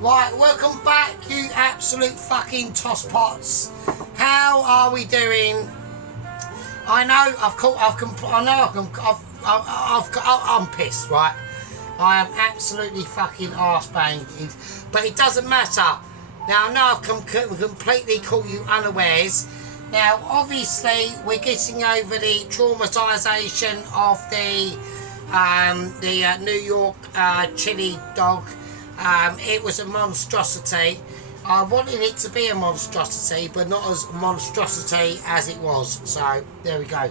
Right, welcome back, you absolute fucking tosspots. How are we doing? I know I'm pissed, right? I am absolutely fucking arse-banged, but it doesn't matter. Now, I know I've completely caught you unawares. Now, obviously, we're getting over the traumatisation of the New York chili dog. It was a monstrosity. I wanted it to be a monstrosity, but not as monstrosity as it was. So, there we go.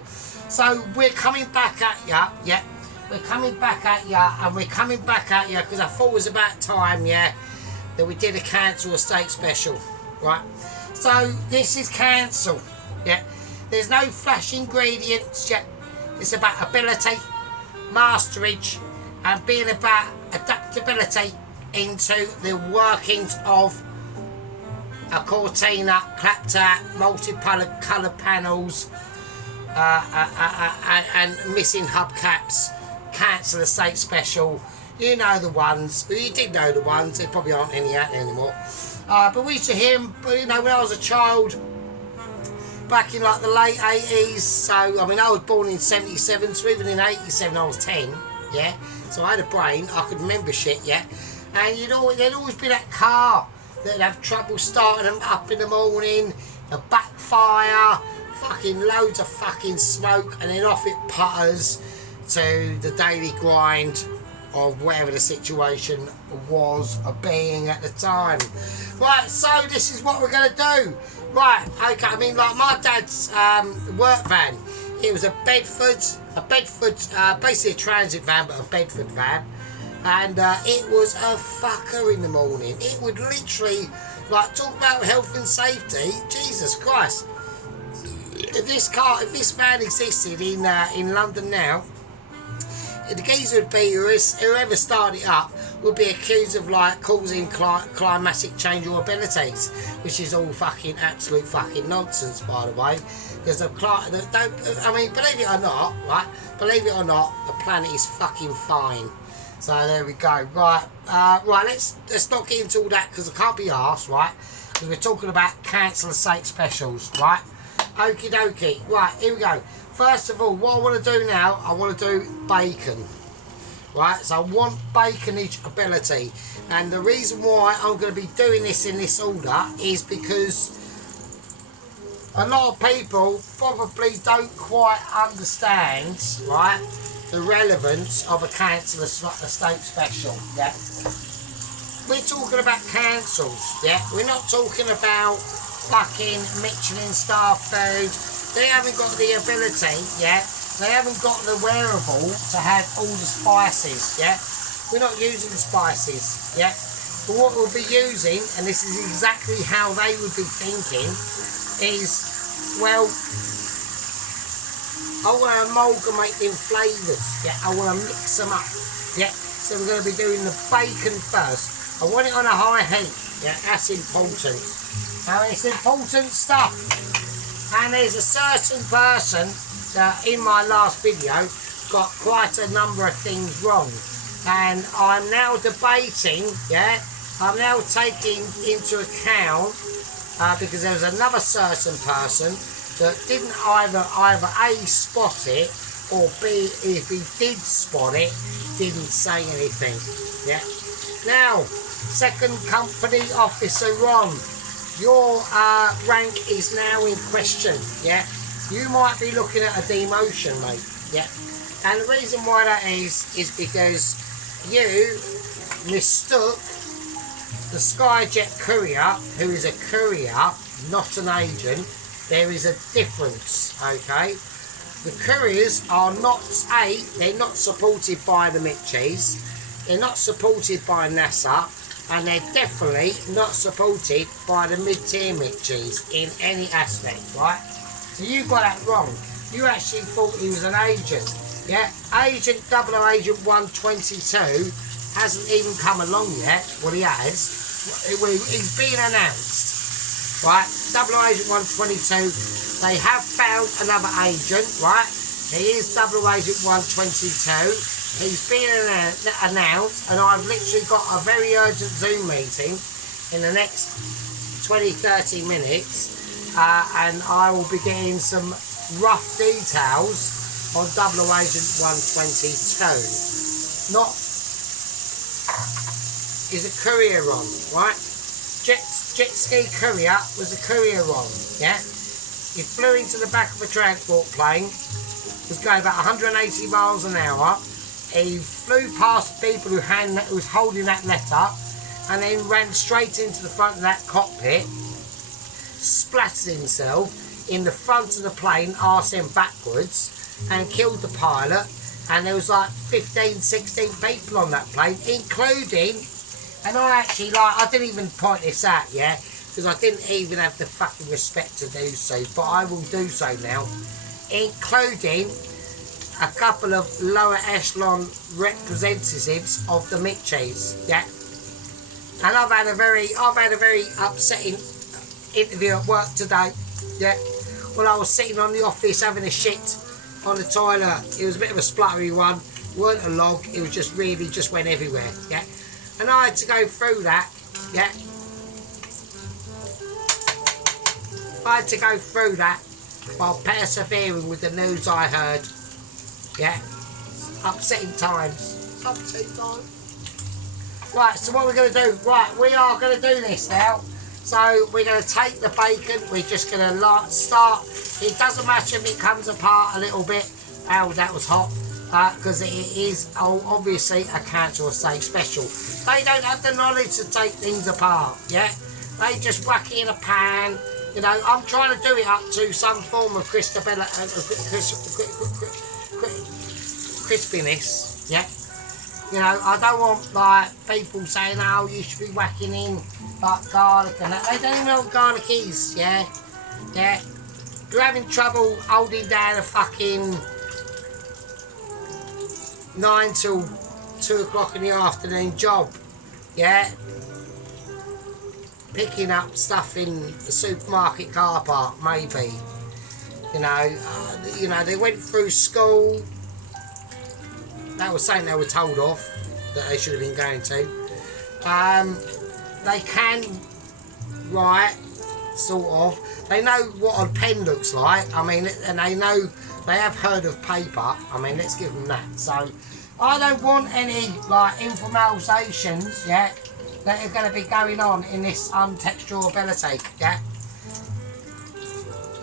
So, we're coming back at ya, yeah. We're coming back at ya, and we're coming back at ya because I thought it was about time, yeah, that we did a cancel estate special, right? So, this is cancel, yeah. There's no flash ingredients yet. It's about ability, masterage, and being about adaptability into the workings of a Cortina, clapped out, multi-coloured panels, and missing hubcaps, cancel estate special. You know the ones. You did know the ones. There probably aren't any out there anymore. But we used to hear them, you know, when I was a child, back in like the late 80s. So, I mean, I was born in 77, so even in 87 I was 10, yeah. So I had a brain, I could remember shit, yeah. And there'd always be that car that'd have trouble starting them up in the morning, a backfire, fucking loads of fucking smoke, and then off it putters to the daily grind of whatever the situation was of being at the time. Right, so this is what we're going to do. Right, okay, I mean, like my dad's work van, it was a Bedford, basically a transit van, but a Bedford van. And it was a fucker in the morning. It would literally, like, talk about health and safety. Jesus Christ. If this van existed in London now, the geezer would be, whoever started it up would be accused of like causing climatic change or abilities, which is all fucking absolute fucking nonsense, by the way. Because I mean, believe it or not, right? Believe it or not, the planet is fucking fine. So there we go. Right, right. Let's not get into all that because I can't be arsed, right? Because we're talking about cancel estate specials, right? Okie dokie. Right, here we go. First of all, what I want to do now, I want to do bacon. Right, so I want baconage ability. And the reason why I'm going to be doing this in this order is because a lot of people probably don't quite understand, right, the relevance of a cancel estate special, yeah. We're talking about cancels, yeah. We're not talking about fucking Michelin star food. They haven't got the ability, yeah. They haven't got the wherewithal to have all the spices, yeah. We're not using the spices, yeah. But what we'll be using, and this is exactly how they would be thinking, is, well, I want to amalgamate them flavours, yeah. I want to mix them up, yeah. So we're going to be doing the bacon first. I want it on a high heat, yeah. That's important. Now it's important stuff. And there's a certain person that in my last video got quite a number of things wrong. And I'm now debating, yeah. I'm now taking into account because there was another certain person that didn't either A, spot it, or B, if he did spot it, didn't say anything, yeah. Now, second company officer Ron, your rank is now in question, yeah. You might be looking at a demotion, mate, yeah. And the reason why that is because you mistook the Skyjet courier, who is a courier, not an agent. There is a difference, okay? The couriers are not, they're not supported by the Mitchies, they're not supported by NASA, and they're definitely not supported by the mid-tier Mitchies in any aspect, right? So you got that wrong. You actually thought he was an agent, yeah? Agent 008 122 hasn't even come along yet. Well, he has. He's been announced. Right, 008 122, they have found another agent, right? He is 008 122, He's been announced, and I've literally got a very urgent Zoom meeting in the next 20-30 minutes, and I will be getting some rough details on Double Agent 122. Not is a courier on, right? Jet ski courier was a courier on, yeah? He flew into the back of a transport plane, was going about 180 miles an hour. He flew past people who was holding that letter, and then ran straight into the front of that cockpit, splattered himself in the front of the plane, arse end backwards, and killed the pilot. And there was like 15, 16 people on that plane, including, and I actually I didn't even point this out, yeah, because I didn't even have the fucking respect to do so, but I will do so now, including a couple of lower echelon representatives of the Mitchies, yeah. And I've had a very upsetting interview at work today, yeah. Well, I was sitting on the office having a shit on the toilet. It was a bit of a spluttery one. It weren't a log. It was just really just went everywhere, yeah. And I had to go through that, yeah. I had to go through that while persevering with the news I heard. Yeah, upsetting times. Upsetting times. Right, so what we're going to do? Right, we are going to do this now. So we're going to take the bacon. We're just going to start. It doesn't matter if it comes apart a little bit. Oh, that was hot. Because it is obviously a council estate special. They don't have the knowledge to take things apart. Yeah, they just whack it in a pan. You know, I'm trying to do it up to some form of crispiness, yeah. You know, I don't want like people saying, "Oh, you should be whacking in like garlic and that." They don't even know what garlic is, yeah. Yeah, you're having trouble holding down a fucking 9 till 2 o'clock in the afternoon job, yeah. Picking up stuff in the supermarket car park, maybe. You know, they went through school. That was something they were told off that they should have been going to. They can write, sort of. They know what a pen looks like. I mean, and they know, they have heard of paper. I mean, let's give them that. So, I don't want any, like, informalisations, yeah, that are going to be going on in this untextual ability, yeah.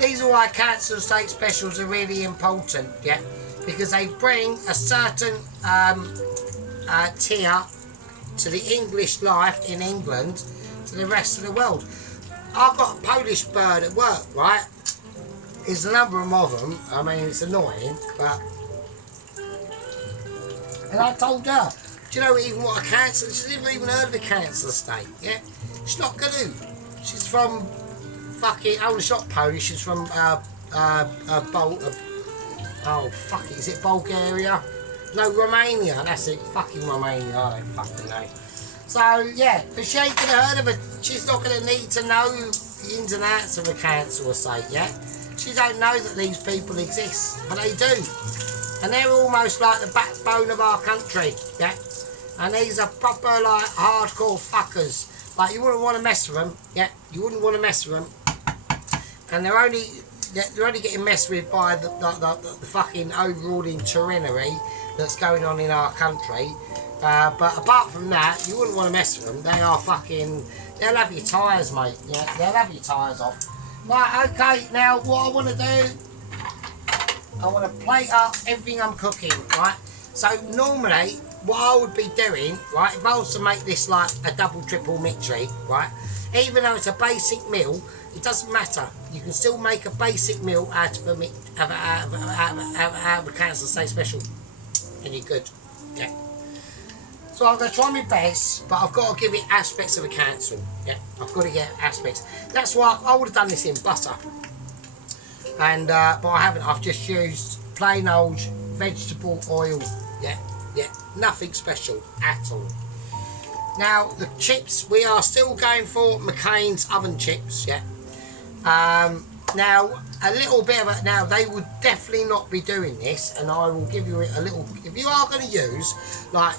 These are why council estate specials are really important, yeah, because they bring a certain tier to the English life in England to the rest of the world. I've got a Polish bird at work, right? There's a number of them. I mean, it's annoying, but... And I told her, do you know even what a council... She's never even heard of a council estate, yeah? She's not going to. She's from fucking... Oh, she's not Polish. She's from... oh, fuck it. Is it Bulgaria? No, Romania. That's it. Fucking Romania. I don't fucking know. So, yeah. But she ain't going to heard of it. She's not going to need to know the ins and outs of a council estate, yeah? She don't know that these people exist. But they do. And they're almost like the backbone of our country, yeah? And these are proper, like, hardcore fuckers. Like, you wouldn't want to mess with them, yeah? You wouldn't want to mess with them. And they're only getting messed with by the fucking overruling tyranny that's going on in our country. But apart from that, you wouldn't want to mess with them. They are fucking... They'll have your tyres, mate, yeah? They'll have your tyres off. Right, okay, now what I want to do... I want to plate up everything I'm cooking, right? So normally, what I would be doing, right, if I was to make this like a double triple Mitchie, right, even though it's a basic meal, it doesn't matter. You can still make a basic meal out of a council estate special, and you're good. Yeah. So I'm going to try my best, but I've got to give it aspects of a council. Yeah, I've got to get aspects. That's why I would have done this in butter. And but I haven't. I've just used plain old vegetable oil. Yeah, nothing special at all. Now the chips, we are still going for McCain's oven chips. Yeah, Now, a little bit of it. Now, they would definitely not be doing this, and I will give you a little. If you are going to use like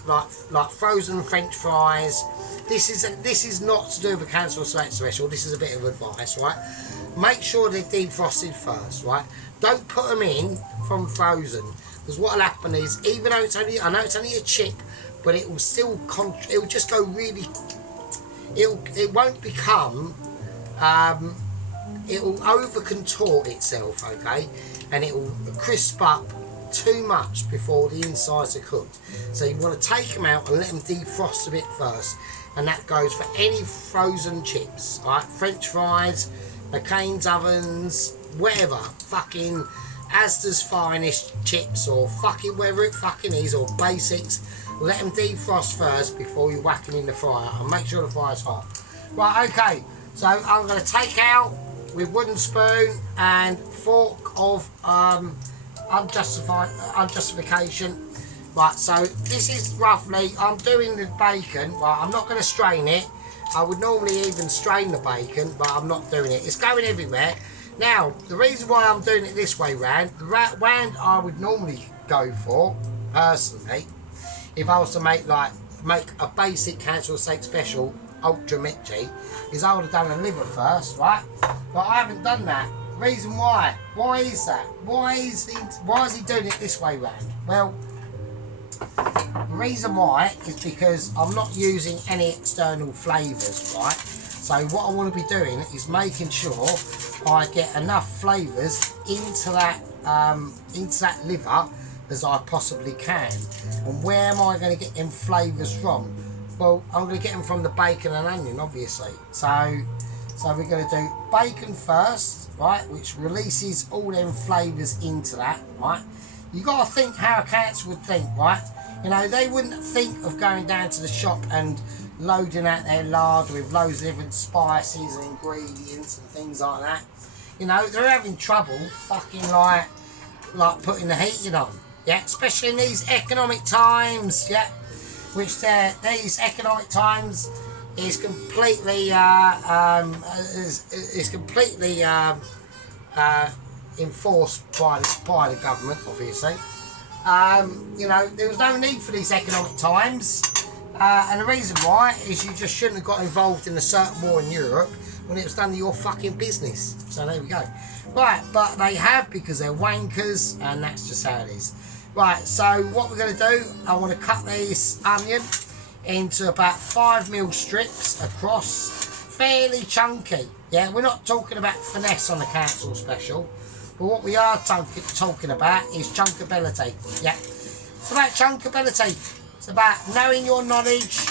frozen French fries, this is not to do with a Cancer or Select special. This is a bit of advice, right? Make sure they're defrosted first, right? Don't put them in from frozen, because what will happen is, even though I know it's only a chip, but it will still it will just go really. It won't become. It will over contort itself, okay, and it will crisp up too much before the insides are cooked. So you want to take them out and let them defrost a bit first, and that goes for any frozen chips, right? French fries, McCain's ovens, whatever, fucking Asda's Finest chips, or fucking whatever it fucking is, or basics. Let them defrost first before you whack them in the fryer, and make sure the fryer's hot. Right, okay, so I'm going to take out with wooden spoon and fork of unjustification. Right, so this is roughly, I'm doing the bacon, right, I'm not going to strain it. I would normally even strain the bacon, but I'm not doing it. It's going everywhere. Now, the reason why I'm doing it this way round, the round I would normally go for, personally, if I was to make a basic Cancer or Steak special, ultra mitchy, is I would have done a liver first, right? But I haven't done that. Reason why? Why is that? Why is he doing it this way round? Well, the reason why is because I'm not using any external flavours, right? So what I want to be doing is making sure I get enough flavours into that liver as I possibly can. And where am I going to get them flavours from? Well, I'm going to get them from the bacon and onion, obviously. So we're going to do bacon first, right, which releases all them flavours into that, right? You got to think how a cancer would think, right? You know, they wouldn't think of going down to the shop and loading out their larder with loads of different spices and ingredients and things like that. You know, they're having trouble fucking like putting the heating on, yeah, especially in these economic times, yeah, which these economic times is completely enforced by the government, obviously. You know, there was no need for these economic times, and the reason why is you just shouldn't have got involved in a certain war in Europe when it was none of your fucking business. So there we go. Right, but they have, because they're wankers, and that's just how it is. Right, so what we're going to do, I want to cut this onion into about 5mm strips across, fairly chunky. Yeah, we're not talking about finesse on the council special, but what we are talking about is chunkability. Yeah, it's about chunkability. It's about knowing your knowledge.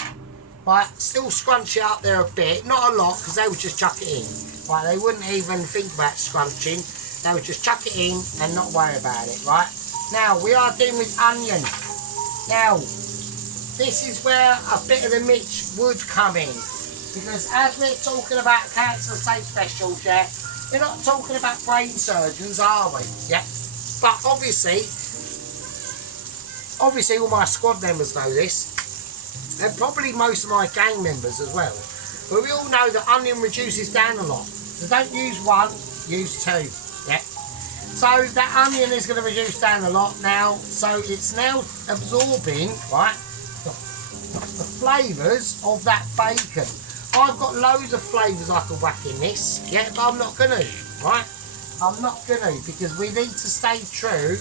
Right, still scrunch it up there a bit, not a lot, because they would just chuck it in. Right, they wouldn't even think about scrunching. They would just chuck it in and not worry about it. Right, now we are dealing with onion. Now, this is where a bit of the mitch would come in, because as we're talking about Cancer Steak specials, yeah, we're not talking about brain surgeons, are we? Yeah, but obviously all my squad members know this, and probably most of my gang members as well. But we all know that onion reduces down a lot. So don't use one, use two. Yeah. So that onion is going to reduce down a lot now. So it's now absorbing, right, the flavours of that bacon. I've got loads of flavours I can whack in this, yeah, but I'm not going to, right? I'm not going to, because we need to stay true.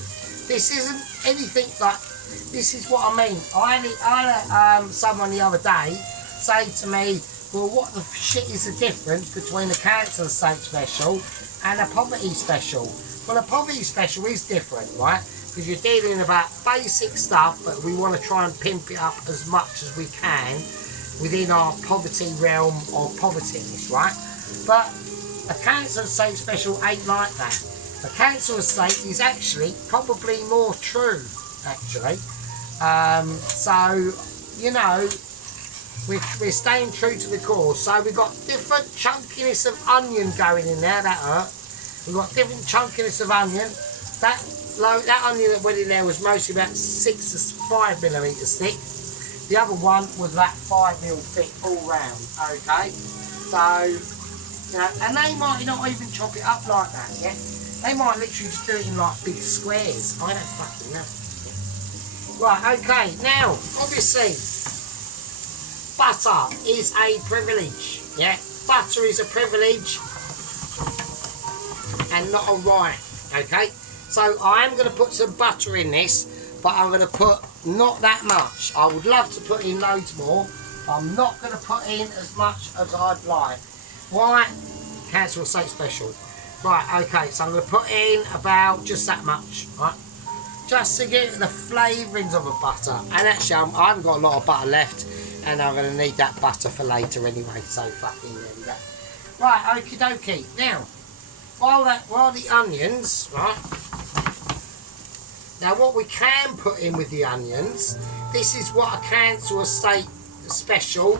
This isn't anything like, this is what I mean. I had someone the other day say to me, well, what the shit is the difference between a Cancer Steak special and a poverty special? Well, a poverty special is different, right? Because you're dealing about basic stuff, but we want to try and pimp it up as much as we can within our poverty realm of povertiness, right? But a Cancer Steak special ain't like that. A Cancer Steak is actually probably more true, actually. So, you know, we're staying true to the cause. So we've got different chunkiness of onion going in there, that hurt. We've got different chunkiness of onion. That onion that went in there was mostly about 6 to 5mm thick. The other one was about 5mm thick all round, okay? So, You know, and they might not even chop it up like that, yeah? They might literally just do it in like big squares. I don't fucking know. Right, okay, now, obviously, butter is a privilege, yeah? Butter is a privilege and not a right, okay? So I am going to put some butter in this, but I'm going to put not that much. I would love to put in loads more. I'm not going to put in as much as I'd like. Why? Cancer Estate Special. Right, okay, so I'm going to put in about just that much, right? Just to get the flavourings of a butter. And actually, I haven't got a lot of butter left, and I'm going to need that butter for later anyway, so fucking there we go. Right, okie dokie. Now, while the onions, right? Now, what we can put in with the onions, this is what a Cancer Estate Special,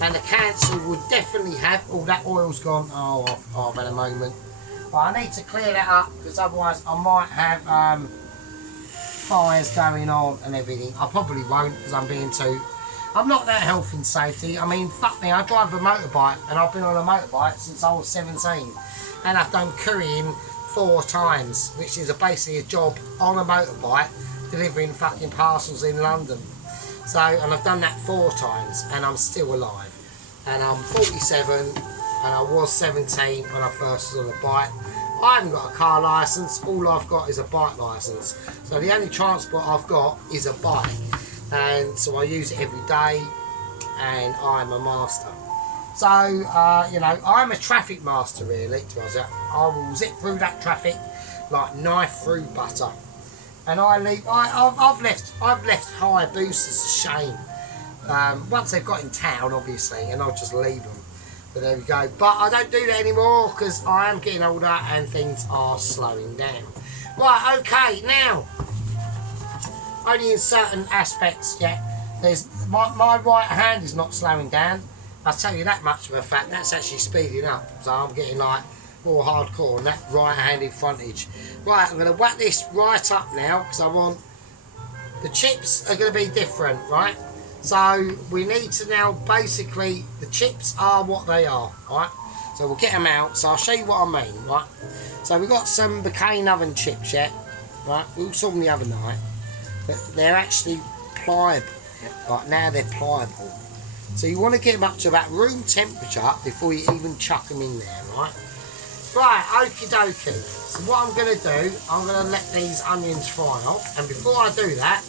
and the Cancer would definitely have. Oh, that oil's gone. Oh, I've had a moment. Well, I need to clear that up because otherwise I might have fires going on and everything. I probably won't because I'm not that health and safety. I mean, fuck me, I drive a motorbike and I've been on a motorbike since I was 17, and I've done couriering 4 times, which is basically a job on a motorbike delivering fucking parcels in London. So, and I've done that 4 times and I'm still alive. And I'm 47 and I was 17 when I first was on a bike. I haven't got a car licence, all I've got is a bike licence. So the only transport I've got is a bike. And so I use it every day and I'm a master. So, you know, I'm a traffic master really, to be honest. I will zip through that traffic like knife through butter. And I've left high boosters a shame. Once they've got in town, obviously, and I'll just leave them. But there we go. But I don't do that anymore because I am getting older and things are slowing down. Right, okay, now, only in certain aspects, yeah. There's my right hand is not slowing down. I'll tell you that much of a fact. That's actually speeding up. So I'm getting like more hardcore on that right-handed frontage. Right, I'm going to whack this right up now because I want the chips are going to be different, right? So we need to now basically, the chips are what they are, right? So we'll get them out. So I'll show you what I mean, right? So we've got some McCain oven chips, yeah? Right, we all saw them the other night, but they're actually pliable. Right, now they're pliable. So you want to get them up to about room temperature before you even chuck them in there, right? Right, okie dokie. So what I'm going to do, I'm going to let these onions fry off, and before I do that,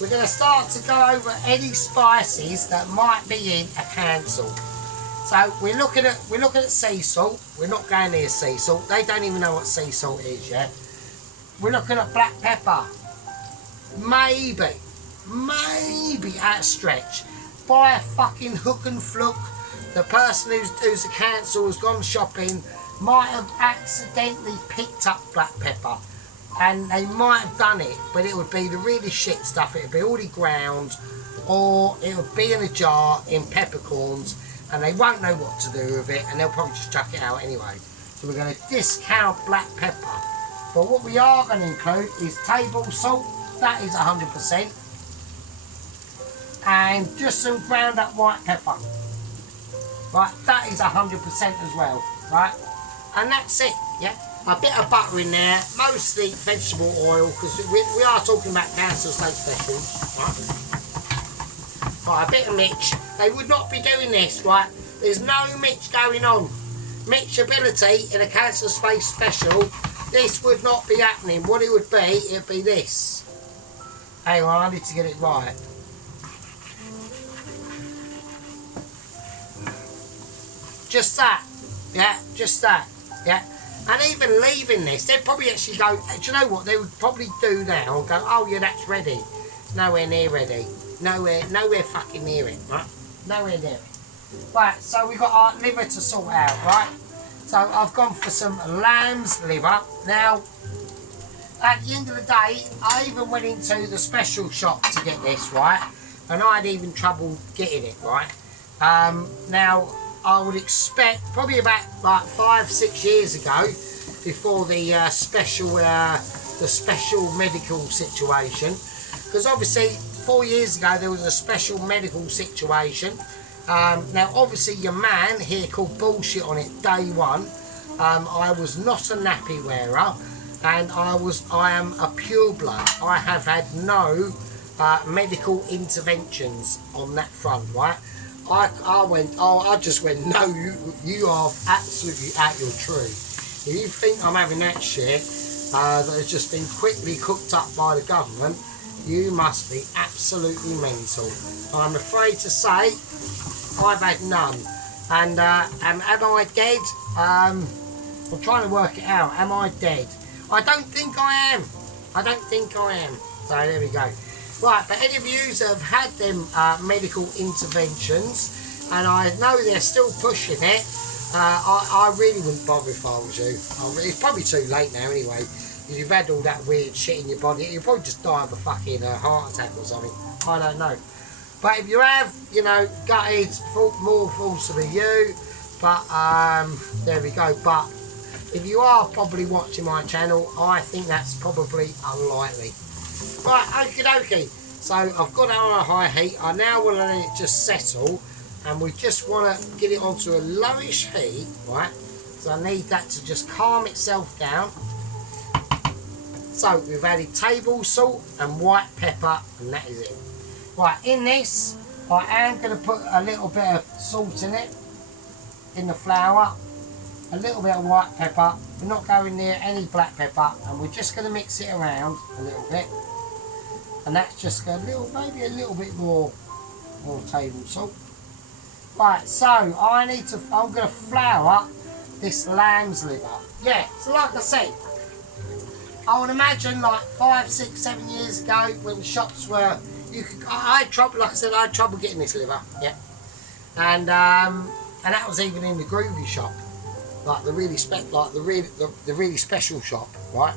we're going to start to go over any spices that might be in a cancel. So we're looking at sea salt. We're not going near sea salt. They don't even know what sea salt is yet. We're looking at black pepper. Maybe at a stretch. By a fucking hook and fluke, the person who's a cancel has gone shopping, might have accidentally picked up black pepper. And they might have done it, but it would be the really shit stuff. It would be already ground, or it would be in a jar in peppercorns, and they won't know what to do with it, and they'll probably just chuck it out anyway. So we're going to discount black pepper. But what we are going to include is table salt. That is 100%. And just some ground up white pepper. Right, that is 100% as well. Right, and that's it. Yeah. A bit of butter in there, mostly vegetable oil, because we are talking about Cancer Estate Specials, right? Right, a bit of Mitch. They would not be doing this, right? There's no Mitch going on. Mitchability in a Cancer Estate Special, this would not be happening. What it would be this. Hang on, I need to get it right. Just that, yeah, just that, yeah. And even leaving this, they'd probably actually go, do you know what they would probably do now and go, oh yeah, that's ready. Nowhere near ready. Nowhere fucking near it, right? Nowhere near it. Right, so we've got our liver to sort out, right? So I've gone for some lamb's liver. Now, at the end of the day, I even went into the special shop to get this, right? And I had even trouble getting it, right? Now, I would expect probably about like 5-6 years ago, before the special medical situation, because obviously 4 years ago there was a special medical situation, Now obviously your man here called bullshit on it day one. I was not a nappy wearer, and I am a pure blood. I have had no medical interventions on that front, right? I just went, no, you are absolutely out your tree. If you think I'm having that shit that has just been quickly cooked up by the government, you must be absolutely mental. I'm afraid to say I've had none. And am I dead? I'm trying to work it out. Am I dead? I don't think I am. I don't think I am. So there we go. Right, but any of you that have had them medical interventions, and I know they're still pushing it, I really wouldn't bother if I was you. It's probably too late now anyway. If you've had all that weird shit in your body, you'll probably just die of a fucking heart attack or something. I don't know. But if you have, you know, gutted, more fools to be you. But there we go. But if you are probably watching my channel, I think that's probably unlikely. Right, okie dokie. So I've got it on a high heat. I now will let it just settle, and we just want to get it onto a lowish heat, right? So I need that to just calm itself down. So we've added table salt and white pepper, and that is it. Right, in this, I am going to put a little bit of salt in it, in the flour, a little bit of white pepper. We're not going near any black pepper, and we're just going to mix it around a little bit. And that's just maybe a little bit more table salt. Right, so I'm going to flour this lamb's liver. Yeah, so like I said, I would imagine like 5, 6, 7 years ago when the shops were, I had trouble, like I said, I had trouble getting this liver, yeah. And that was even in the groovy shop, like the really special shop, right?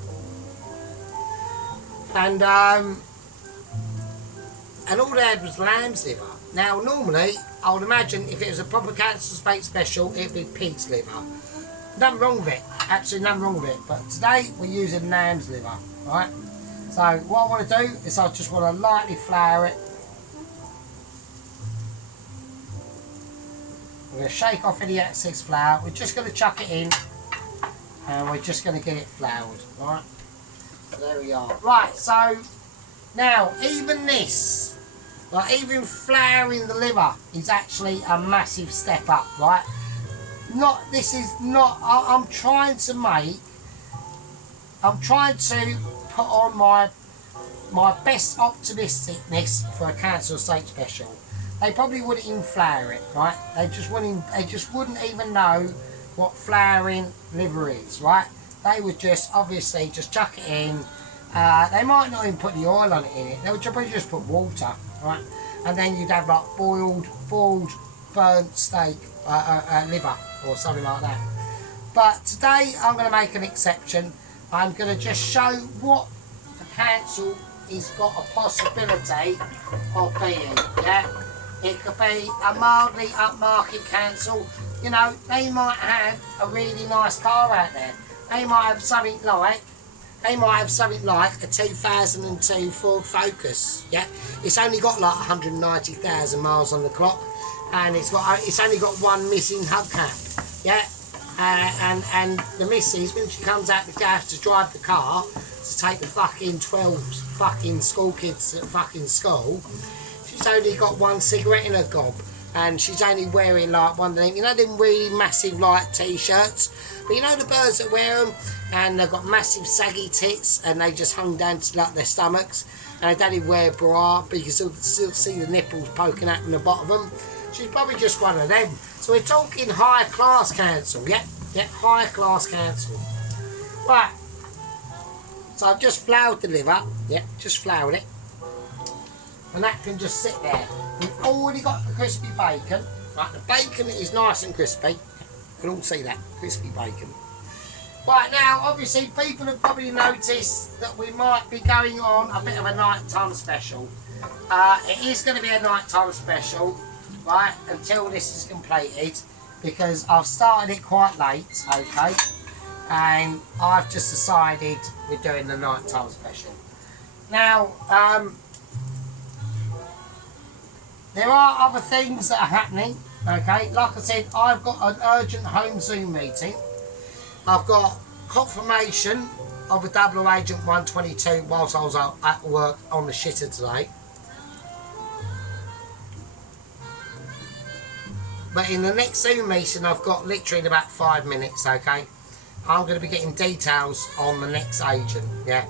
And all they had was lamb's liver. Now normally, I would imagine if it was a proper Council Estate special, it'd be pig's liver. Nothing wrong with it, absolutely nothing wrong with it. But today we're using lamb's liver, right? So what I want to do is I just want to lightly flour it. We're going to shake off any excess flour. We're just going to chuck it in, and we're just going to get it floured, right? So there we are. Right, so now even this, like even flouring the liver is actually a massive step up, right? I'm trying to put on my best optimisticness for a Council Estate special. They probably wouldn't even flour it, right? They just wouldn't even know what flouring liver is, right? They would just obviously just chuck it in. They might not even put the oil on it in it. They would probably just put water, right? And then you'd have like boiled, burnt steak, liver or something like that. But today I'm going to make an exception. I'm going to just show what the council has got a possibility of being, yeah? It could be a mildly upmarket council. You know, they might have a really nice car out there. They might have something like a 2002 Ford Focus, yeah? It's only got like 190,000 miles on the clock, and it's only got one missing hubcap, yeah? And the missus, when she comes out the gaff to drive the car to take the fucking 12 fucking school kids at fucking school, she's only got one cigarette in her gob, and she's only wearing like one of them, you know, them really massive like t-shirts, but you know the birds that wear them, and they've got massive saggy tits, and they just hung down to like their stomachs, and they don't even wear a bra, but you can still see the nipples poking out from the bottom of them. She's probably just one of them. So we're talking high class council, yeah, high class council. Right. So I've just floured the liver, yeah, just floured it, and that can just sit there. We've already got the crispy bacon. Right, the bacon is nice and crispy. You can all see that, crispy bacon. Right, now obviously people have probably noticed that we might be going on a bit of a nighttime special. It is going to be a nighttime special, right, until this is completed, because I've started it quite late, okay, and I've just decided we're doing the nighttime special. Now, There are other things that are happening, okay? Like I said, I've got an urgent home Zoom meeting. I've got confirmation of a 00 Agent 122 whilst I was out at work on the shitter today. But in the next Zoom meeting I've got literally in about 5 minutes, okay? I'm going to be getting details on the next agent, yeah?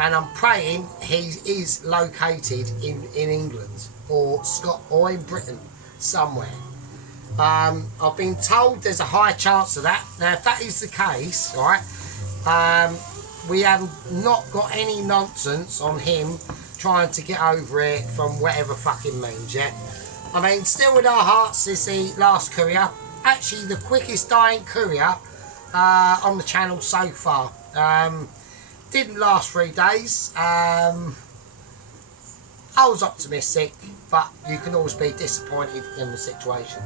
And I'm praying he is located in England or Scotland or in Britain somewhere. I've been told there's a high chance of that. Now, if that is the case, right, we have not got any nonsense on him trying to get over it from whatever fucking means, yeah? I mean, still with our hearts is the last courier. Actually, the quickest dying courier on the channel so far. Didn't last 3 days. I was optimistic, but you can always be disappointed in the situation.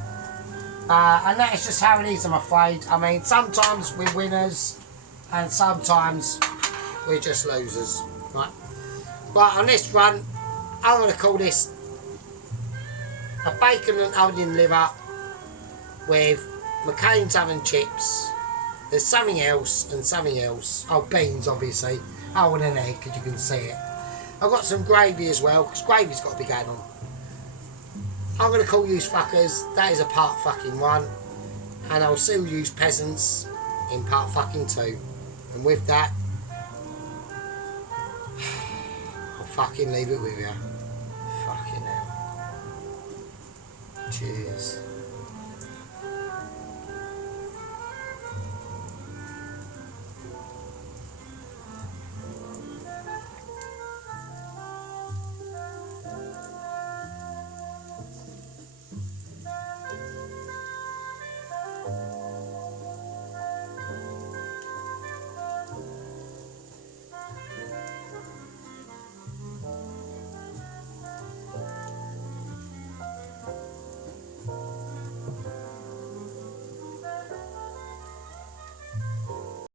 And that is just how it is, I'm afraid. I mean, sometimes we're winners and sometimes we're just losers, right? But on this run, I'm going to call this a bacon and onion liver with McCain's oven chips. There's something else and something else. Oh, beans, obviously. Oh, and an egg, because you can see it. I've got some gravy as well, because gravy's got to be going on. I'm going to call you fuckers. That is a part fucking 1. And I'll still use peasants in part fucking 2. And with that, I'll fucking leave it with you. Fucking hell. Cheers.